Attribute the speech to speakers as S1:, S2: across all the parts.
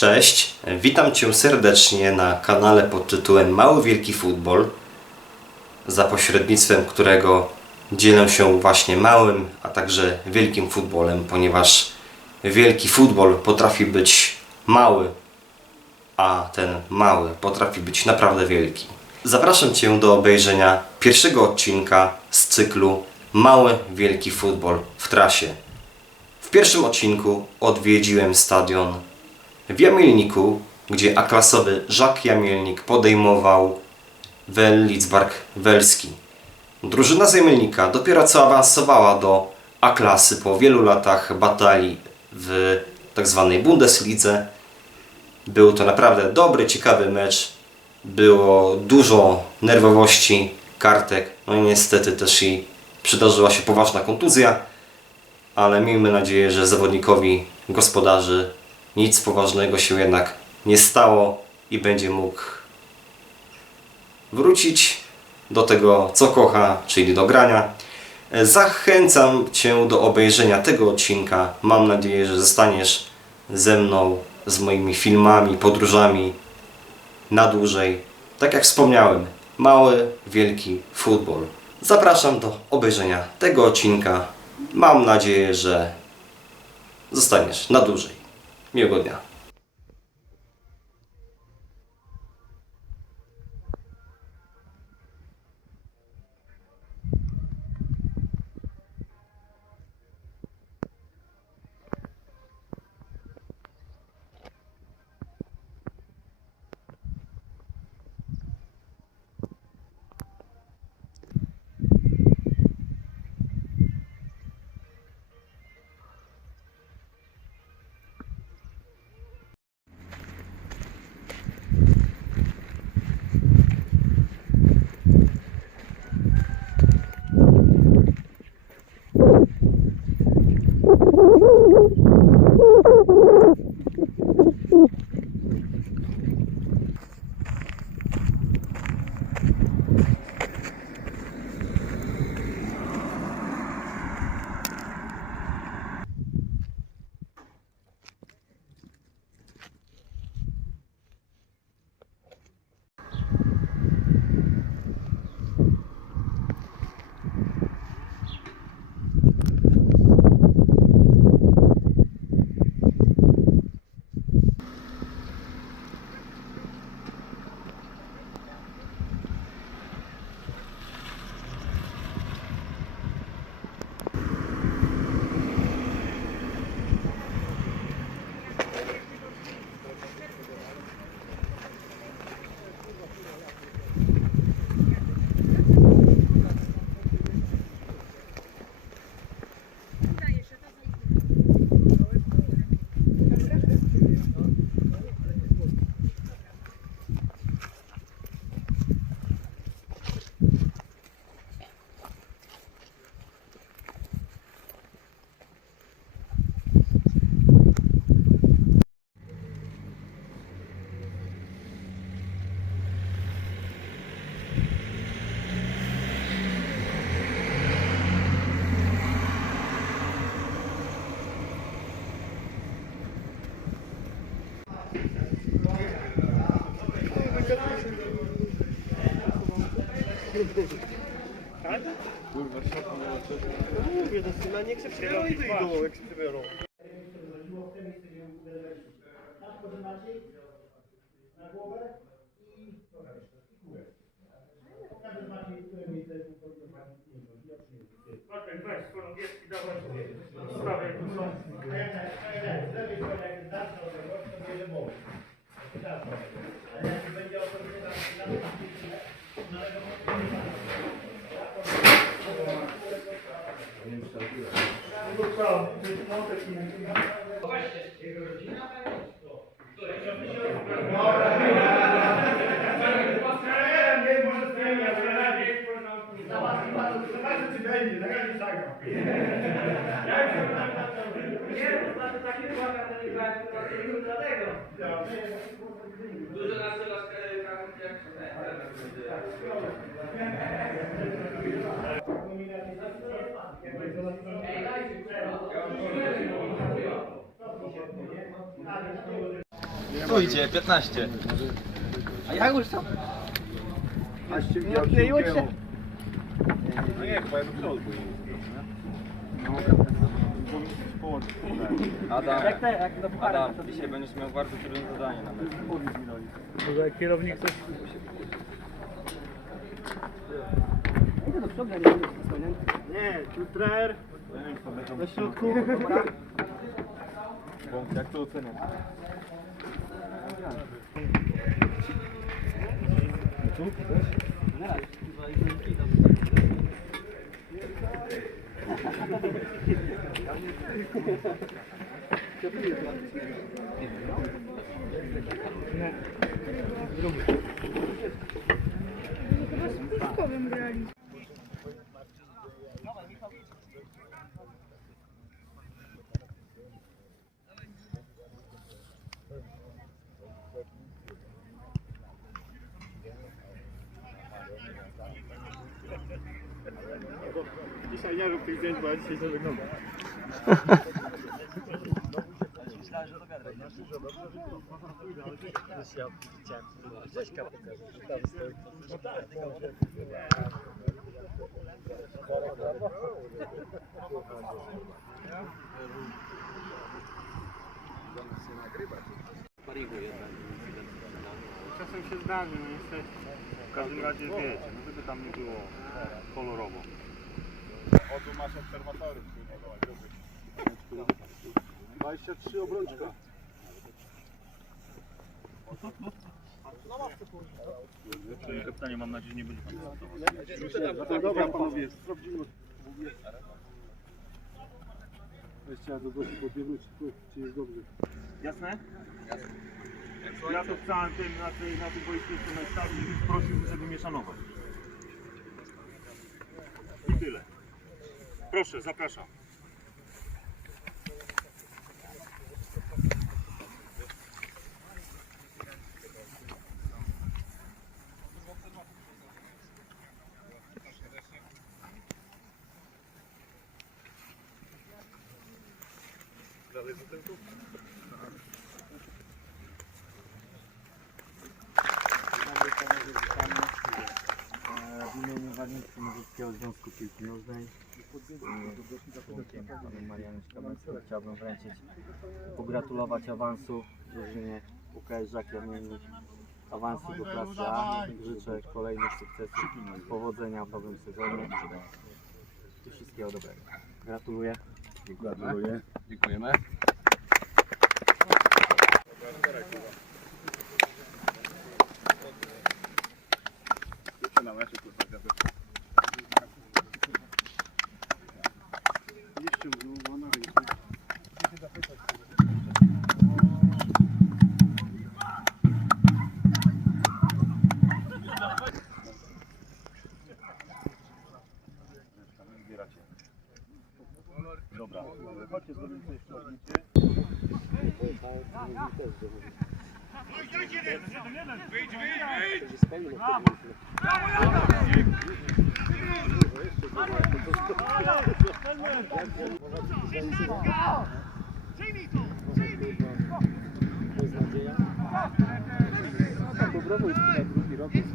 S1: Cześć, witam Cię serdecznie na kanale pod tytułem Mały Wielki Futbol, za pośrednictwem którego dzielę się właśnie małym, a także wielkim futbolem, ponieważ wielki futbol potrafi być mały, a ten mały potrafi być naprawdę wielki. Zapraszam Cię do obejrzenia pierwszego odcinka z cyklu Mały Wielki Futbol w trasie. W pierwszym odcinku odwiedziłem stadion w Jamielniku, gdzie A-klasowy Jacques Jamielnik podejmował Wel Lidzbark Welski. Drużyna z Jamielnika dopiero co awansowała do A-klasy po wielu latach batalii w tzw. Bundeslidze. Był to naprawdę dobry, ciekawy mecz. Było dużo nerwowości, kartek, no i niestety też i przydarzyła się poważna kontuzja ale miejmy nadzieję, że zawodnikowi gospodarzy nic poważnego się jednak nie stało i będzie mógł wrócić do tego, co kocha, czyli do grania. Zachęcam Cię do obejrzenia tego odcinka. Mam nadzieję, że zostaniesz ze mną, z moimi filmami, podróżami na dłużej. Tak jak wspomniałem, mały, wielki futbol. Zapraszam do obejrzenia tego odcinka. Mam nadzieję, że zostaniesz na dłużej. 没有过量。Miłego dnia.
S2: Mówię, do syna nie chcę przybiorą i wyjdą, jak się przybiorą.
S3: Patrz, weź chorągiewki, dawaj sprawę, jak tu są.
S4: Dużo nas
S5: Tu idzie, 15. A jak już to?
S2: Nie odkleiło się?
S5: Adam,
S2: Jak te, jak do puchara.
S5: Adam, dzisiaj będziesz miał bardzo trudne zadanie na
S3: jak kierownik coś...
S2: Idę do przodu, ja nie wiem, co nie? Nie, tu trener. Na środku. Dobra.
S5: Jak to oceniasz?
S2: Dzisiaj nie rób tych zdjęć, bo ja dzisiaj źle wyglądam.
S3: Czasem się zdarzy, no niestety. W każdym razie wiecie, no żeby tam nie było kolorowo.
S6: Oto masz obserwatory. 23 obrączka.
S3: Panie kapitanie, mam nadzieję, nie będzie pan dyskutował.
S6: No dobra panowie, sprawdzimy. Jeszcze do gości podbiegnąć, czy, czy jest dobrze.
S3: Jasne? Ja to chciałem tym, na, tej, na tym boisku jeszcze najstawić i prosił, żeby mnie szanować. I tyle. Proszę, zapraszam.
S5: W imieniu Warmińskiego Muzycznego Związku Piłki Nożnej panem Marianem Szkamenskim chciałbym wręczyć pogratulować awansu drużynie UKS Żak awansu do klasy A. Życzę kolejnych sukcesów, powodzenia w nowym sezonie i wszystkiego dobrego. Gratuluję.
S6: Gratuluję. Dziękujemy. To jest nadzieja. Dobrowójski na
S3: drugi rok jest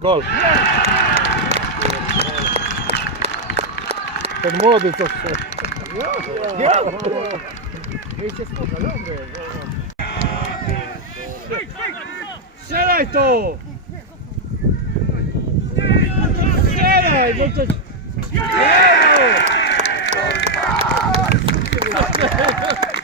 S2: Gol. Ten młody co chce. Strzelaj to! Strzelaj, bo to...
S3: Idę